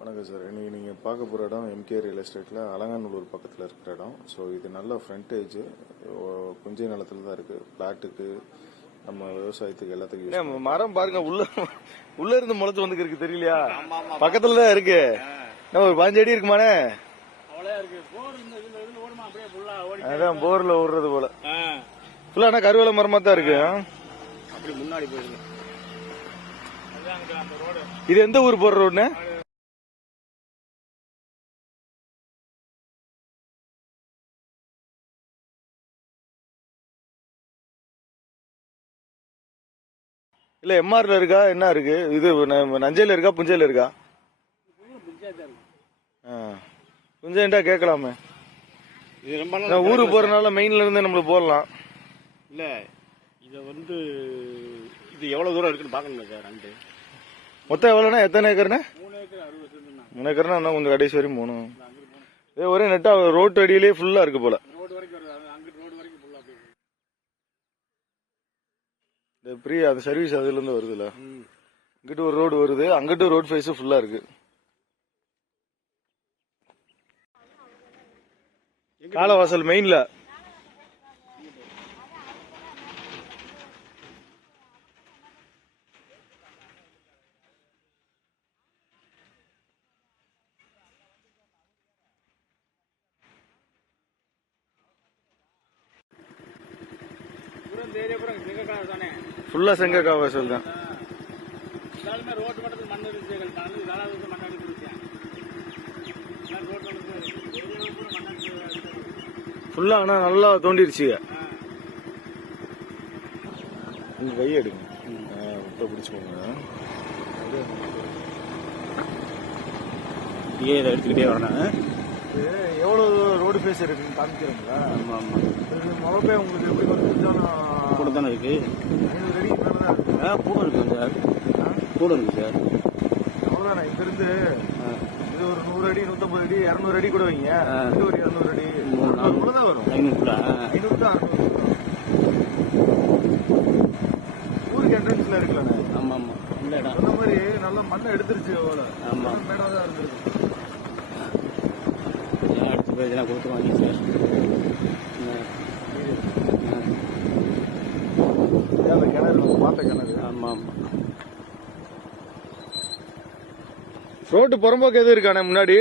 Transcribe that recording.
வணக்கம் சார். இன்னைக்கு நீங்கள் பார்க்க போகிற இடம் எம்கே ரியல் எஸ்டேட்டில் அலங்காநல்லூர் பக்கத்தில் இருக்கிற இடம். ஸோ இது நல்ல ஃப்ரண்டேஜ், கொஞ்சம் நிலத்தில் தான் இருக்குது. பிளாட்டுக்கு, நம்ம விவசாயத்துக்கு எல்லாத்துக்கும். மரம் பாருங்க, உள்ள இருந்து முளைச்சு வந்து இருக்கு, தெரியலையா? பக்கத்துல தான் இருக்கு. ஒரு 5 அடி இருக்குமானே? அதான் போர்ல ஓடுறது போல. ஃபுல்லா கருவேல மரமா தான் இருக்கு. முன்னாடி போயிருக்கு. இது எந்த ஊர் போற ரோடுன்னு? இல்ல எம்ஆர்ல இருக்கா, என்ன இருக்கு? இது நஞ்சையில இருக்கா, புஞ்சையில இருக்கா? புஞ்சைண்டா கேட்கலாமே. ஊருக்கு போறதுனால மெயின்ல இருந்து நம்மளுக்கு போடலாம். இல்ல இத இது எவ்வளவு தூரம் இருக்குன்னு பாக்கணும் சார். மொத்தம் எவ்வளவுனா, எத்தனை ஏக்கர்னா? 3 ஏக்கர் 60 சென்ட். 3 ஏக்கர்னா இன்னும் கொஞ்சம் கடைசி வரையும் போகணும். ஒரே நெட்டா ரோட்டு அடியிலேயே ஃபுல்லா இருக்கு போல. ரோடு வரைக்கும் வருது, அங்க ரோடு வரைக்கும் ஃபுல்லா போயிருக்கு. இந்த ஃப்ரீ அந்த சர்வீஸ் அதுல இருந்து வருதுல. இங்கிட்டு ஒரு ரோடு வருது, அங்கிட்டு ரோட் ஃபேஸ் ஃபுல்லா இருக்கு. காலவாசல் மெயின்ல ஃபுல்லா செங்க காவாசல் தான். ரோட்டு மட்டத்தில் மண் ஃபுல்லா ஆனா நல்லா தோண்டிருச்சு. நீங்க கை எடுங்க, பிடிச்சுக்கோங்க. எடுத்துக்கிட்டே வரணும். எவ்வளவு ரோடு ஃபேஸ் இருக்குன்னு காமிக்கிறீங்களா? ஆமா ஆமா. முகப்பே உங்களுக்கு எப்படி கொஞ்சம் கூட தானே இருக்கு. 500 அடி மேல தான் இருக்கு. கூட இருக்கு சார், கூட இருக்கு சார். அவ்வளவுதானே. இங்க இருந்து இது ஒரு 100 அடி, 150 அடி, 200 அடி கூட வைங்க. இது ஒரு 200 அடி, 300 தான் வரும். 500 தான் 600. ஊருக்கு என்ட்ரன்ஸ்ல இருக்குல்ல. ஆமா ஆமா. அந்த மாதிரி நல்ல மண்ணை எடுத்துருச்சு. ஆமா, மேடா தான் இருந்திருக்கு. அடுத்த பேர் இதெல்லாம் கொடுத்துருவாங்க சார். அந்த கிணறு பார்த்த கிணறு. ஆமா ஆமா. ரோட்டு புறம்போக்கு எதுவும் இருக்கானே முன்னாடி?